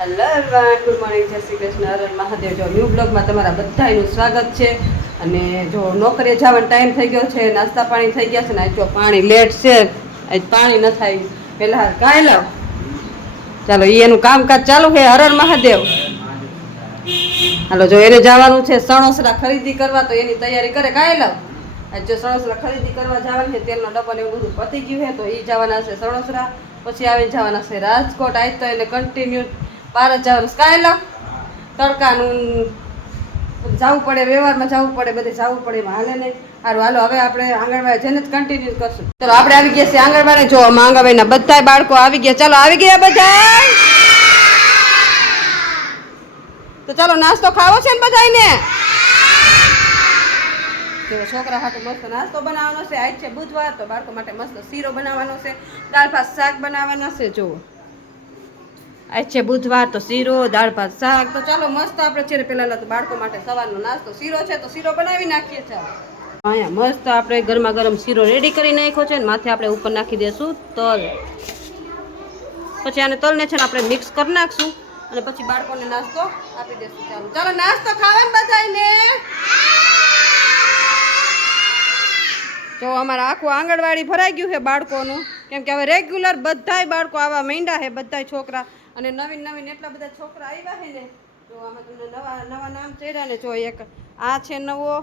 Hello everyone, good morning, જય શ્રી કૃષ્ણ, હર હર મહાદેવ. જો new બ્લોગમાં તમારા બધાનું સ્વાગત છે. અને જો નોકરીએ જવાનો ટાઈમ થઈ ગયો છે, નાસ્તા પાણી થઈ ગયા છે ને. જો પાણી લેટ છે, આજ પાણી ન થાય પહેલાં કાંઈ લાવ. ચાલો એનું કામકાજ ચાલુ છે. હર હર મહાદેવ. હાલો, જો એને જવાનું છે સણોસરા ખરીદી કરવા, તો એની તૈયારી કરે. કાંઈ લાવ આજ જો સણોસરા ખરીદી કરવા જવાનું છે. તેલનો ડબ્બો ને એવું બધું પતી ગયું છે, તો એ જવાના છે સણોસરા. પછી આવીને જવાના છે રાજકોટ. આજ તો એને કન્ટિન્યુ પાર જ જવાનું. કાંઈ લાવ તડકાનું જવું પડે, વ્યવહારમાં જવું પડે, બધે જવું પડે, એમાં હાલે નહીં. સારું, હાલો હવે આપણે આંગણવાડી જઈને જ કન્ટિન્યુ કરશું. ચાલો આપણે આવી ગયા છીએ આંગણવાડી. જો આંગણવાડીના બધા બાળકો આવી ગયા. ચાલો આવી ગયા બધા. તો ચાલો નાસ્તો ખાવો છે ને બધાને. છોકરા હાટુ મસ્ત નાસ્તો બનાવવાનો છે. આજ છે બુધવાર, તો બાળકો માટે મસ્ત શીરો બનાવવાનો છે, દાળ ભાત શાક બનાવવાના છે. જુઓ આજ છે બુધવાર, તો શીરો દાળ ભાત શાક. તો ચાલો મસ્ત આપણે છે પેલા તો બાળકો માટે સવારનો નાસ્તો શીરો છે, તો શીરો બનાવી નાખીએ. ચાલો અહીંયા મસ્ત આપણે ગરમા ગરમ શીરો રેડી કરી નાખ્યો છે ને માથે આપણે ઉપર નાખી દઈશું તલ. પછી આને તલને છે ને આપણે મિક્સ કરી નાખશું અને પછી બાળકોને નાસ્તો આપી દઈશું. ચાલો ચાલો નાસ્તો ખાવાનું બધાને. જો અમારા આખું આંગણવાડી ભરાઈ ગયું છે બાળકોનું, કેમ કે હવે રેગ્યુલર બધાય બાળકો આવા માંડ્યા છે, બધાય છોકરા. અને નવીન નવીન એટલા બધા છોકરા આવ્યા છે ને. જો આમાં તમને નવા નવા નામ ચડ્યા ને. જો એક આ છે નવો,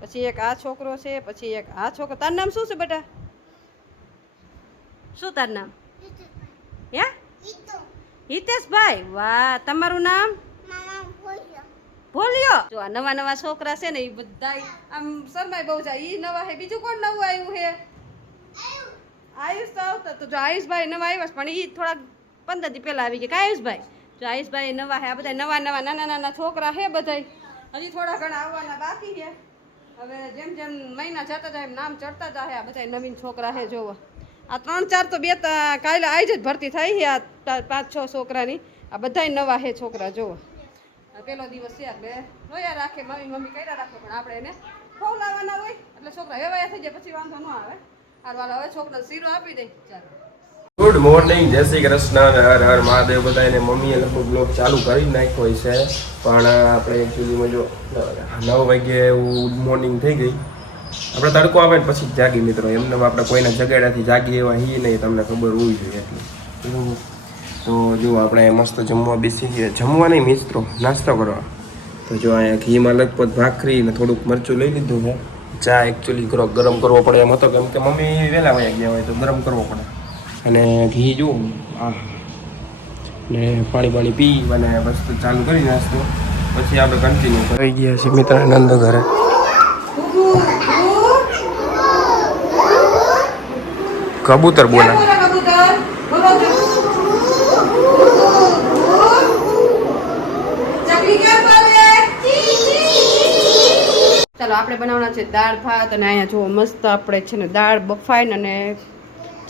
પછી એક આ છોકરો છે, પછી એક આ છોકરો. તારું નામ શું છે બેટા? શું તારું નામ? હે હિતેશભાઈ. વાહ, તમારું નામ? ભોલ્યો. જો આ નવા નવા છોકરા છે ને, એ બધા આમ શરમાય બહુ જાય. ઈ નવા છે. બીજું કોણ નવું આવ્યું છે? આયુષ તો આવતા. તો જો આયુષભાઈ નવા આવ્યા પણ એ થોડાક 15 દી પહેલા આવી ગયા. આયુષભાઈ, જો આયુષભાઈ નવા છે. આ બધા નવા નવા નાના નાના છોકરા છે બધા. હજી થોડા ઘણા આવવાના બાકી છે. હવે જેમ જેમ મહિના જતા જાય એમ નામ ચડતા જાય. આ બધા નવીન છોકરા છે. જોવો આ 3-4 તો કાલે આજ જ ભરતી થઈ છે. આ 5-6 છોકરાની. આ બધા નવા છે છોકરા. જોવો પેલો દિવસ છે એટલે રોયા રાખે, મમ્મી કર્યા રાખે, પણ આપણે એને ખવડાવવાના હોય એટલે છોકરા વેવાયા થઈ જાય, પછી વાંધો ન આવે. હાલ હવે છોકરાને શીરો આપી દે. ચાલો ગુડ મોર્નિંગ, જય શ્રી કૃષ્ણ, હર હર મહાદેવ. બધાને મમ્મીએ લગભગ બ્લોગ ચાલુ કરી નાખ્યો હોય છે, પણ આપણે એકચ્યુઅલીમાં જો 9 વાગ્યે એવું ગુડ મોર્નિંગ થઈ ગઈ. આપણે તડકો આવે ને પછી જાગી મિત્રો. એમને આપણે કોઈના જગાડાથી જાગી એવા હી નહીં, તમને ખબર હોવી જોઈએ એટલે. તો જો આપણે મસ્ત જમવા બેસી ગયા. જમવા નહીં મિત્રો, નાસ્તો કરવા. તો જો અહીંયા ઘીમાં લગભગ ભાખરી ને થોડુંક મરચું લઈ લીધું છે. ચા એકચ્યુઅલી ગરમ કરવો પડે એમ હતો, કેમ કે મમ્મી વહેલા વયા ગયા હોય તો ગરમ કરવો પડે. અને ઘી જુઓ ને પાણી પી અને વસ્તુ ચાલુ કરી નાસ્તો. પછી આપણે કન્ટિન્યુ કરી ગયા છીએ મિત્ર નંદ ઘરે. કબૂતર બોલા. ચાલો આપણે બનાવવાના છે દાળ ભાત. અને અહીંયા જુઓ મસ્ત આપણે છે ને દાળ બફાઈને અને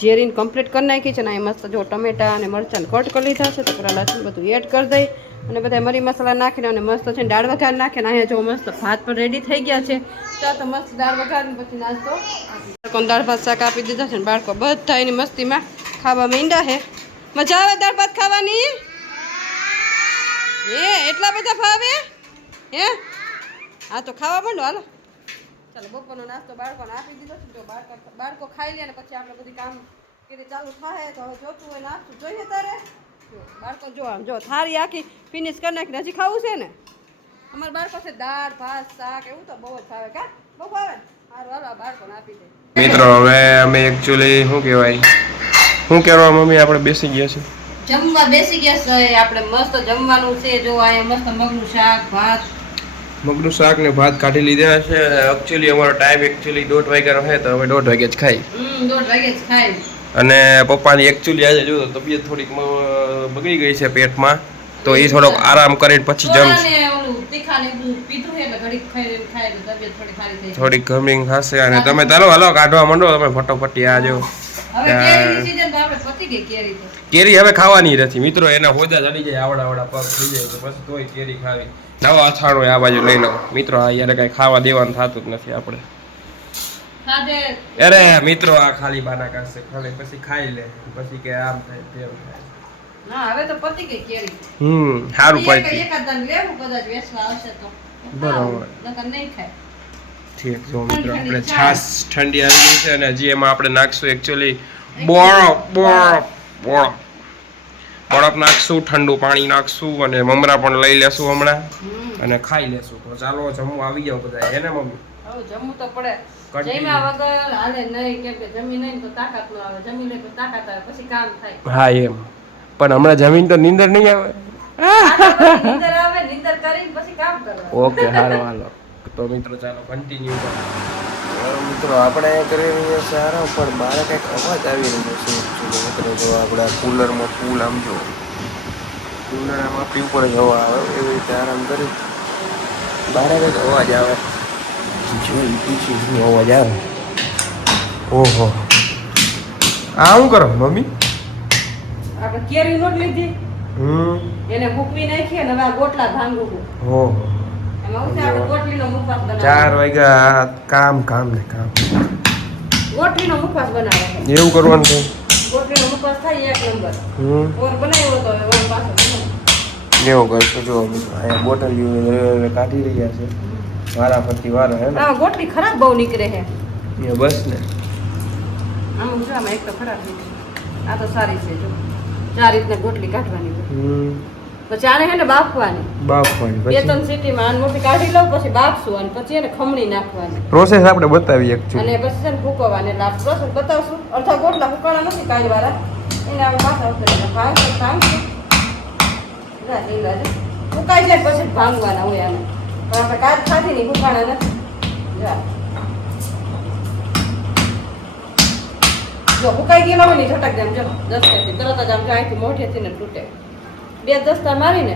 જેરીને કમ્પ્લીટ કરી નાખી છે ને. અહીંયા મસ્ત જો ટમેટા અને મરચાં કટ કરી લીધા છે, તો પેલા લસણ બધું એડ કરી દઈ અને બધા મરી મસાલા નાખીને અને મસ્ત છે દાળ વઘાર નાખીને. અહીંયા જો મસ્ત ભાત પણ રેડી થઈ ગયા છે. ચાલ તો મસ્ત દાળ વઘારીને પછી નાસ્તો દાળ ભાત શાક આપી દીધા છે ને. બાળકો બધા એની મસ્તીમાં ખાવા માંડ્યા છે. મજા આવે દાળ ભાત ખાવાની? હે એટલા બધા ભાવે? હે હા તો ખાવા માંડો. હાલો ચાલો બપોરનો નાસ્તો બાળકોને આપી દીધો છે. જો બાળકો ખાઈ લે ને પછી આપણે બધી કામ કરી ચાલુ થાય. તો હવે જોતું હોય નાસ્તું જોઈએ તારે. જો બાળકો જો આમ જો થાળી આખી ફિનિશ કરી નાખીને હજી ખાવું છે ને. અમારા બાળકો છે દાળ ભાત શાક એવું તો બહુ જ ભાવે. કા બહુ ભાવે? સારું હાલો બાળકોને આપી દે. મિત્રો હવે અમે એકચ્યુઅલી શું કહેવાય, શું કરવા મમ્મી આપણે બેસી ગયા છે જમવા બેસી ગયા છે. આપણે મસ્ત જમવાનું છે. જો અહીંયા મસ્ત મગનું શાક ભાત. મગનું શાક ને ભાત કાઢી લીધા છે. એકચ્યુઅલી અમારો ટાઈમ એકચ્યુઅલી 1:30 વાગ્યાનો છે, તો અમે 1:30 વાગે જ ખાઈ. 1:30 વાગે જ ખાઈ. અને પપ્પાની એકચ્યુઅલી આજે જો તબિયત થોડીક બગડી ગઈ છે પેટમાં, તો એ થોડોક આરામ કરીને પછી જમશે. થોડીક ગરમી થશે. અને તમે ચાલો હાલો કાઢવા માંડો તમે ફટોફટી. આ જો કેરી હવે ખાવાની નથી મિત્રો. એના હોદા ચડી જાય, આવડા પગ થઈ જાય, તો પછી તોય કેરી ખાવી. નવા અથાણું આ બાજુ લઈ લો મિત્રો. આ યાર કઈ ખાવા દેવાનું થતું જ નથી આપણે. અરે મિત્રો આ ખાલી બાના કાઢશે, ખાલી પછી ખાઈ લે, પછી કે આમ થાય તેમ થાય. ના હવે તો પતી ગઈ કેરી. સારું એક પડતી એકાદ દાન લેવું કદાચ વેચવા આવશે તો. બરાબર. નકર નહીં ખાય. ઠીક જો મિત્રો આપણે છાશ ઠંડી આવી ગઈ છે અને હજી એમાં આપણે નાખશું એકચ્યુઅલી બરફ નાખશું, ઠંડુ પાણી નાખશું અને મમરા પણ લઈ લેશું હમણાં અને ખાઈ લેશું. તો ચાલો જમવા આવી જાવ બધા, હે ને મમ્મી? હવે જમવું તો પડે. Continue. જમ્યા વગર હાલે નહીં, કેમ કે જમી નહીં તો તાકાત ન આવે, જમી લે તો તાકાત આવે, પછી કામ થાય. હા એમ, પણ હમણાં જમીન તો નીંદર નહીં આવે. નીંદર આવે, નીંદર કરીને પછી કામ કરવાનું. ઓકે હાલો હાલો. તો મિત્રો ચાલો કન્ટિન્યુ કરો. મિત્રો આપણે કરી રહ્યા છે આરામ, પણ બહાર કંઈક અવાજ આવી રહ્યો છે. મિત્રો જો આપણે કુલરમાં ફૂલ આમ જો કુલર આમ આપણી ઉપર જ હવા આવે એવી રીતે આરામ કરી બહાર કંઈક અવાજ આવે. જોઈ પૂછી શું અવાજ આવે. ઓહો, આ શું કરો મમ્મી? આપણે કેરી નોટ લીધી, એને મૂકવી નાખી અને હવે આ ગોટલા ભાંગું. ઓહો, એમાં હું છે આપણે ગોટલીનો મુખવાસ બનાવવાનો. 4 વાગ્યા કામ ને કામ. ગોટલીનો મુખવાસ બનાવવાનો. એવું કરવાનું છે. ગોટલીનો મુખવાસ થાય એક નંબર. ઓર બનાવ્યો તો હવે વાન પાછો બનાવો. એવું કરશું. જો અહીંયા બોટલ કાઢી રહ્યા છે વારા પરથી વારા, હે ને? આમાં ગોટલી ખરાબ બહુ નીકળે છે. એ બસ ને, આમાં જો આમાં એક તો ખરાબ નીકળે, આ તો સારી છે. જો આ રીતના ગોટલી કાઢવાની હોય. પછી આને હે ને બાફવાની. બાફવાની બે પછી ત્રણ સીટીમાં આને મોટી કાઢી લઉં, પછી બાફશું અને પછી એને ખમણી નાખવાની પ્રોસેસ આપણે બતાવી એકચ્યુઅલી. અને પછી છે ને ફૂકવવાની. એટલે આ પ્રોસેસ બતાવશું. અડધા ગોટલા ફૂકવાના નથી કાંઈ વાળા, એને આપણે પાછા ઉતરીને ભાંગશું. ફૂકાઈ જાય પછી ભાંગવાના હોય આને, પણ આપણે કાચ ખાધી નહીં, ફૂકાણા નથી. જો ફૂકાઈ ગયેલા હોય ને છટક જામ, જો દસ્તેથી તરત જ આમ જો અહીંથી મોઢેથી ને તૂટે. 2 દસ્તા મારીને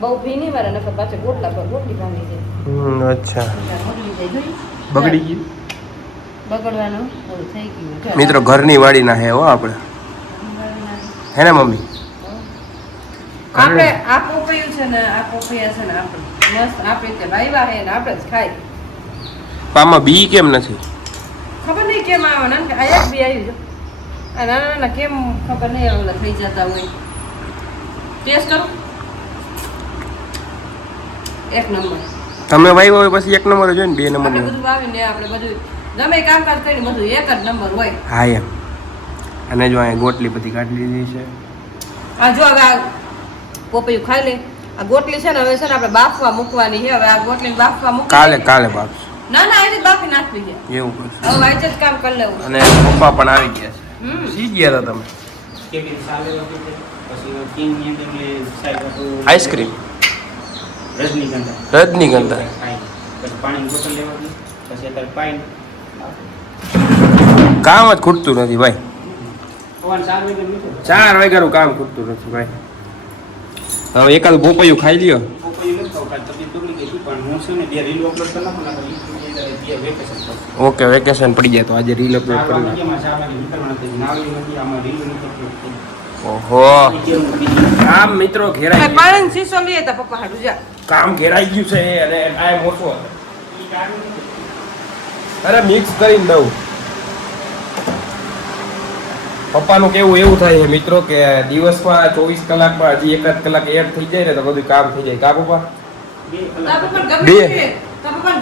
બહુ ભીની મારે, નકર પાછળ ગોટલા પર ગોટલી ભાંગી જાય. અચ્છા, બગડી જાય. જોઈ બગડી ગયું. બગડવાનું થોડું થઈ ગયું. મિત્રો ઘરની વાડીના હે હો આપણે, હે ને મમ્મી? આપણે આ પોપૈયું છે ને, આ પોપૈયા છે ને આપણે મસ્ત આપણે તે વાવ્યા હે ને આપણે જ ખાઈ. આમાં બી કેમ નથી? ખબર નહીં કેમ આવવાના ને, આ એક બી આવ્યું છે. આ નાના નાના કેમ ખબર નહીં ઓલા થઈ જતા હોય. ટેસ્ટ કરો. એક નંબર. તમે વાવ્યા હોય પછી 1 નંબર જ હોય ને, 2 નંબર આપણે નહીં? બધું વાવીને આપણે બધું ગમે કામકાજ કરીને બધું એક જ નંબર હોય. હા એમ. અને જો અહીંયા ગોટલી બધી કાઢી લીધી છે. આ જો હવે આ પોપૈયું ખાઈ લે. આ ગોટલી છે ને હવે છે ને આપણે બાફવા મૂકવાની છે. હવે આ ગોટલી બાફવા મૂકી કાલે બાપ ના આજે જ બાફી નાખવી છે. એવું કરશું. હવે આજે જ કામ કરી લેવું. અને પપ્પા પણ આવી ગયા છે. સી ગયા હતા તમે? આઈસ્ક્રીમ રજનીગંધા કામ જ ખૂટતું નથી ભાઈ. 4 વાગ્યાનું કામ ખૂટતું નથી ભાઈ. હવે એકાદ પોપૈયું ખાઈ લ્યો. ઓકે, વેકેશન પડી જાય તો આજે રીલ અપલોડ કરી. ઓહો, કામ મિત્રો ઘેરાઈ ગયું. પાણી શીશો લઈએ તો પપ્પા હાડું જા. કામ ઘેરાઈ ગયું છે અને ટાઈમ ઓછો. અરે મિક્સ કરીને દઉં. પપ્પાનું કેવું એવું થાય છે મિત્રો કે દિવસમાં 24 કલાકમાં હજી 1 કલાક એડ થઈ જાય ને તો બધું કામ થઈ જાય. કા પપ્પા?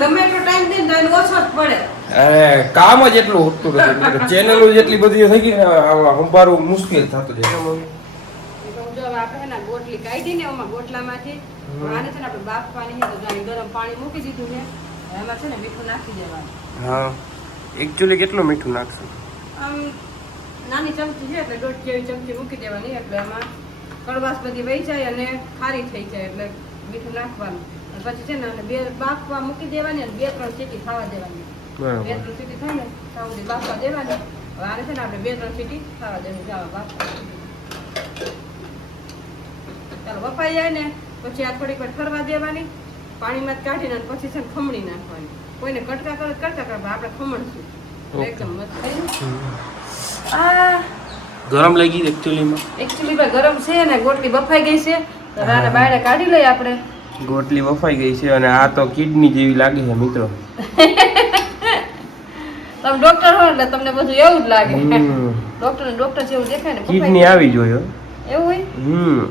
ગમે એટલો ટાઈમ દે ને તો ઓછો જ પડે. અરે કામ જ એટલું હોતું નથી. ચેનલો જેટલી બધી થઈ ગઈ ને સંભાળવું મુશ્કેલ થતું જાય. જો આપણે છે ને ગોટલી કાઢીને એમાં ગોટલામાંથી આને છે ને આપણે બાફવાની છે. તો ગરમ પાણી મૂકી દીધું છે. એમાં છે ને મીઠું નાખી દેવાનું. હા, એકચ્યુઅલી કેટલું મીઠું નાખશું? આમ નાની ચમચી છે એટલે 1.5 જેવી ચમચી મૂકી દેવાની. એટલે એમાં કડવાશ બધી વહી જાય અને ખારી થઈ જાય એટલે મીઠું નાખવાનું. પછી છે ને બે બાફવા મૂકી દેવાની અને 2-3 સીટી ખાવા દેવાની. 2-3 સીટી થાય ને ત્યાં બાફવા દેવાની. હવે આને છે ને આપણે 2-3 સીટી ખાવા દેવાની. જવા બાફવા. ચાલો બફાઈ જાય ને પછી આ થોડીક વાર ઠરવા દેવાની. પાણીમાં જ કાઢીને પછી છે ને ખમણી નાખવાની. કોઈને કટકા કરતા આપણે ખમણશું એકદમ મસ્ત થઈ. આ ગરમ લાગી એકચ્યુઅલી ગરમ છે ને ગોટલી બફાઈ ગઈ છે. તો આને બહાર કાઢી લઈએ આપણે. ગોટલી બફાઈ ગઈ છે અને આ તો કિડની જેવી લાગે છે મિત્રો. તમે ડોક્ટર હો એટલે તમને બધું એવું જ લાગે. ડોક્ટર જેવું દેખાય ને કિડની આવી જોઈએ એવું હોય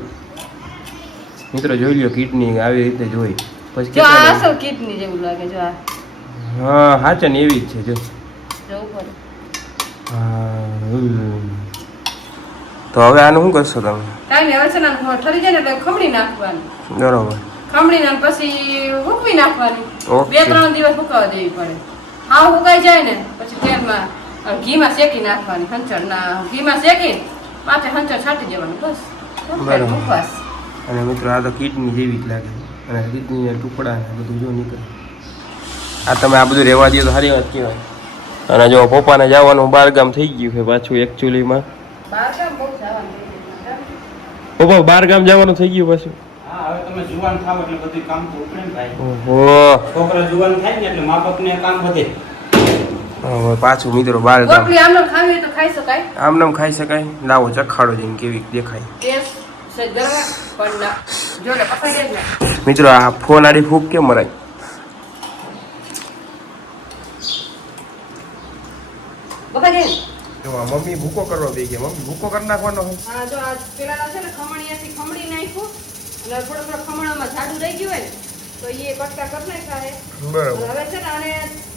મિત્રો જોઈ લ્યો કિડની આવી રીતે જોઈ પછી જો આ અસલ કિડની જેવું લાગે જો આ હા હાચે ને એવી જ છે જો જવું પડે તો હવે આનું શું કરશો તમે કાંઈ નહીં હવે છે ને ઠરી જાય ને એટલે ખમણી નાખવાની બરોબર ખમણી ને પછી હૂકવી નાખવાની Okay. 2-3 દિવસ હુકાવા દેવી પડે હા હુકાઈ જાય ને પછી તેલમાં ઘીમાં શેકી નાખવાની ઘીમાં શેકી માથે હંચર છાંટી દેવાનું બસ બરાબર. ઉપવાસ અને મિત્રો આ તો કિડની જેવી જ લાગે અને કિડની ટુકડા ને બધું જો નીકળે આ તમે આ બધું રહેવા દો તો સારી વાત કહેવાય અને જો પપ્પાને જવાનું બારગામ થઈ ગયું છે પાછું એકચ્યુઅલીમાં બહારગામ બહુ જવાનું પપ્પા બારગામ જવાનું થઈ ગયું પાછું હા હવે તમે જુવાન થાવ એટલે બધું કામ તો ઉપડે ને ભાઈ ઓહો છોકરા જુવાન થાય ને એટલે મા બાપને કામ વધે હવે પાછું મિત્રો બારગામ રોટલી આમનો ખાવી હોય તો ખાઈ શકાય આમ નામ ખાઈ શકાય લાવો ચખાડો જઈને કેવી દેખાય ટેસ્ટ સજ ગરમ પણ ના જો ને પકડી દે ને મિત્રો આ ફોન આડી ફૂક કેમ મરાય પકડી દે જો આ મમ્મી ભૂકો કરવા દે કે મમ્મી ભૂકો કરી નાખવાનો હોય હા જો આ પેલા છે ને ખમણીયાથી ખમણી નાખ્યું અને થોડો ખમણામાં જાડું રહી ગયું હોય ને તો એ કટકા કરી નાખ્યા છે બરાબર હવે છે ને આને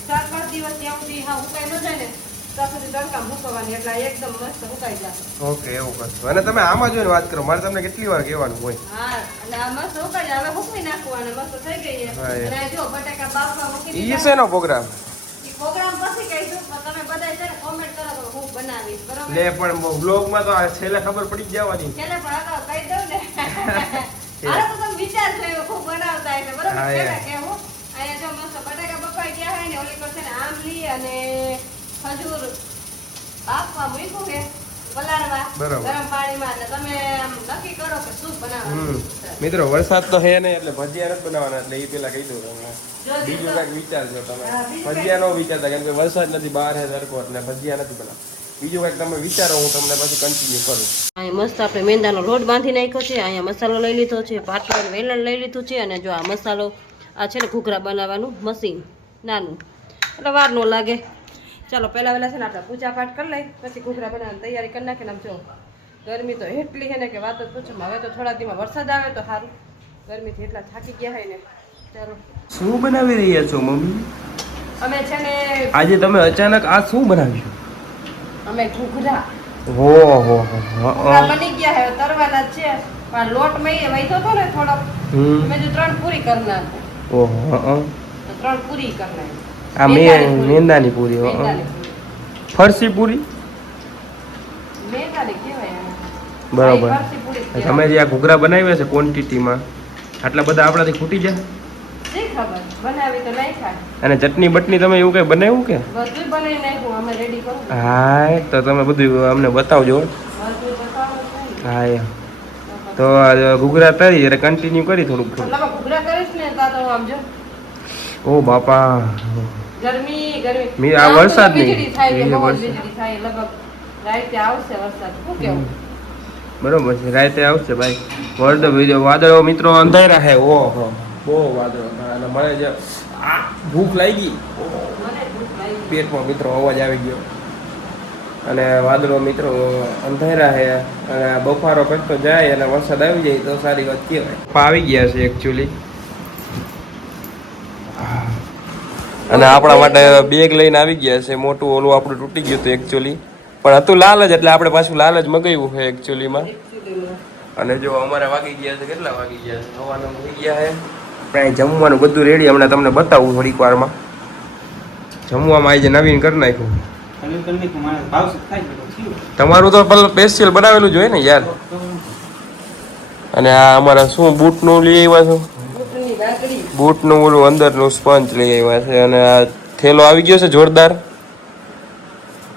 4-5 દિવસ ત્યાં સુધી હા હુકાઈ ન જાય ને ત્યાં સુધી તડકા મૂકવાની એટલે આ એકદમ મસ્ત હુકાઈ જાય ઓકે એવું કરશું અને તમે આમાં જોઈને વાત કરો મારે તમને કેટલી વાર કહેવાનું હોય હા એટલે આ મસ્ત હુકાઈ જાય હવે હુકવી નાખવાનું મસ્ત થઈ ગઈ છે હા, એ. અને આ જો બટાકા બાફવા મૂકી ઈ દીધા શેનો પ્રોગ્રામ ઈ પ્રોગ્રામ પછી કહીશું પણ તમે બધા છે ને કોમેન્ટ કરો તો હું બનાવીશ બરોબર લે પણ બ્લોગમાં તો આ છેલ્લે ખબર પડી જ જવાની છેલ્લે પણ આગળ કહી દઉં ને હાલો તો તમે વિચાર કર્યો ખૂબ બનાવતા હશે બરોબર હા, છે યાર. ને કેવું અહીંયા જો મસ્ત બટાકા બફાઈ ગયા હોય ને ઓલી પર છે ને આંબલી અને ખજૂર બાફવા મૂક્યું છે પલાળવા બરાબર. ગરમ પાણીમાં એટલે તમે આમ નક્કી કરો કે શું બનાવવાનું મિત્રો વરસાદ તો હે નહીં એટલે ભજીયા નથી બનાવવાના એટલે એ પેલા કહી દઉં તમને જો બીજું કાંઈક વિચારજો તમે હા, બીજું ભજીયા નો વિચારતા કેમ કે વરસાદ નથી બહાર હે સરખો એટલે ભજીયા નથી બનાવતા બીજું કાંઈક તમે વિચારો હું તમને પછી કન્ટિન્યુ કરું અહીંયા મસ્ત આપણે મેંદાનો લોટ બાંધી નાખ્યો છે અહીંયા મસાલો લઈ લીધો છે પાટલું વેલણ લઈ લીધું છે અને જો આ મસાલો આ છે ને ઘૂઘરા બનાવવાનું મશીન નાનું એટલે વાર ન લાગે ચાલો પહેલા વહેલા છે ને આપણે પૂજા પાઠ કરી લઈ પછી ઘૂઘરા બનાવવાની તૈયારી કરી નાખીને આમ જો ગરમી તો એટલી છે ને કે વાત જ પૂછો હવે તો થોડા દિવસમાં વરસાદ આવે તો સારું ગરમીથી એટલા થાકી ગયા હોય ને ચાલો શું બનાવી રહ્યા છો મમ્મી અમે છે ને આજે તમે અચાનક આ શું બનાવ્યું અમે ઘૂઘરા હો હો ઘૂઘરા બની ગયા હવે તરવાના જ છે પણ લોટ મેં વૈધો હતો ને થોડોક મેં જો 3 પૂરી કરી નાખું ઓહો તો 3 પૂરી કરી નાખી આ મેંદાની પૂરી ફરસી પૂરી મેંદાની કહેવાય આને. બરોબર આ ફરસી પૂરી જ તમે જે આ ઘૂઘરા બનાવ્યા છે ક્વોન્ટિટીમાં આટલા બધા આપણાથી ખૂટી જાય શી ખબર બનાવી તો નહીં ખાય અને ચટણી બટની તમે એવું કઈ બનાવ્યું કે બધું બનાવી નાખ્યું અમે રેડી કરું હા તો તમે બધું અમને બતાવજો બધું બતાવવાનું છે ને. હા એ તો આ ઘૂઘરા તરી એટલે કન્ટિન્યુ કરી થોડુંક થોડુંક મતલબ ઘૂઘરા કરીશ ને તા તો આમ જો ઓ બાપા ગરમી આ આમ તો વરસાદ નહીં. વીજળી થાય છે, એ બહુ જ વરસાદ. વીજળી થાય લગભગ રાતે આવશે વરસાદ શું કેવું બરોબર છે રાતે આવશે ભાઈ વરદ બીજો વાદળો મિત્રો અંધારા હે ઓહો બહુ વાદળો અને મને જે આ ભૂખ લાગી મને ભૂખ લાગી. પેટમાં મિત્રો અવાજ આવી ગયો અને વાદળો મિત્રો અંધારા હે અને બફારો કરતો જાય અને વરસાદ આવી જાય તો સારી વાત કહેવાય આવી ગયા છે એકચ્યુઅલી અને આપણા માટે બેગ લઈને આવી ગયા છે મોટું ઓલું આપણું તૂટી ગયું હતું એકચ્યુઅલી પણ હતું લાલ જ એટલે આપણે પાછું લાલ જ મગાવ્યું છે એકચ્યુઅલીમાં અને જો અમારે વાગી ગયા છે કેટલા વાગી ગયા છે સવારના થઈ ગયા છે આપણે જમવાનું બધું રેડી હમણાં તમને બતાવું થોડીક વારમાં જમવામાં આજે નવીન કરી નાખ્યું કલ્યું કલ્યું કે મારે ભાવ થાય છે તો થયું. તમારું તો પેલા સ્પેશિયલ બનાવેલું જ હોય ને યાર અને આ અમારા શું બૂટનું લઈ આવ્યા છો બૂટની ભાખરી. બૂટનું ઓલું અંદરનું સ્પંચ લઈ આવ્યા છે અને આ થેલો આવી ગયો છે જોરદાર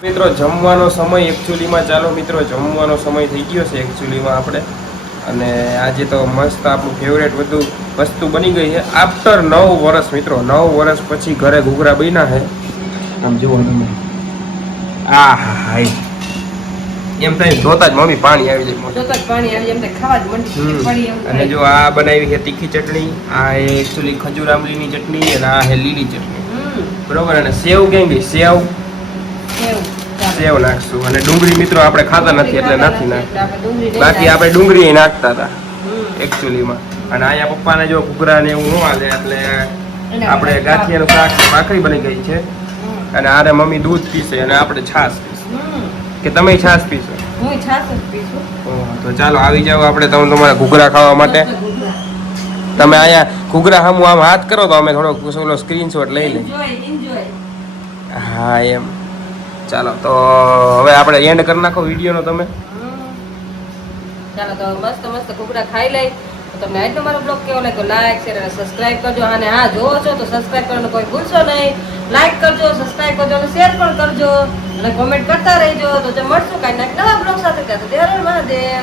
મિત્રો જમવાનો સમય એકચ્યુઅલીમાં ચાલો મિત્રો જમવાનો સમય થઈ ગયો છે એકચ્યુઅલીમાં આપણે અને આજે તો મસ્ત આપણું ફેવરેટ બધું વસ્તુ બની ગઈ છે આફ્ટર 9 વર્ષ મિત્રો 9 વર્ષ પછી ઘરે ઘૂઘરા બન્યા છે આમ જુઓ તમે આ હા હા એમ થાય જોતા જ મમ્મી પાણી આવી જાય મોઢે. જોતા જ પાણી આવી જાય, એમ થાય ખાવા જ મંડી પડી એમ અને થાય. જો આ બનાવી છે તીખી ચટણી આ એકચ્યુઅલી ખજૂર આંબલીની ચટણી અને આ છે લીલી ચટણી હમ. બરોબર અને સેવ કેમ ગઈ સેવ એવું. ચાલો. સેવ નાખશું અને ડુંગળી મિત્રો આપણે ખાતા નથી એટલે નથી નાખતા. એટલે આપણે ડુંગળી નહીં બાકી આપણે ડુંગળી ય નાખતા હતા હમ. એકચ્યુઅલીમાં. અને અહીંયા પપ્પાને જો ઘૂઘરા ને એવું ન હાલે એટલે એને આપણે ગાંઠિયાનું શાક ને ભાખરી બની ગઈ છે. હમ. અને આરે મમ્મી દૂધ પીશે અને આપણે છાશ પીશું. હમ. કે તમે છાશ પીશો? હું છાશ જ પીશું. તો ચાલો આવી જાઓ આપણે તમારા ઘૂઘરા ખાવા માટે. તમે અહીંયા ઘૂઘરા સામું આમ હાથ કરો તો અમે થોડોક ઓલો સ્ક્રીનશોટ લઈ લઈએ. એન્જોય. હા એમ. ચાલો તો હવે આપણે એન્ડ કરી નાખો વિડીયોનો તમે. ચાલો તો મસ્ત મસ્ત ઘૂઘરા ખાઈ લઈ. તો તમને આજનો મારો બ્લોગ કેવો લાગ્યો લાઈક શેર અને સબસ્ક્રાઇબ કરજો. અને હા જોવો છો તો સબસ્ક્રાઇબ કરવાનું કોઈ ભૂલશો નહીં. લાઈક કરજો, સબસ્ક્રાઇબ કરજો અને શેર પણ કરજો અને કોમેન્ટ કરતા રહેજો. તો જે મળશું કાંઈ નવા બ્લોગ સાથે. ત્યાં સુધી હર હર મહાદેવ.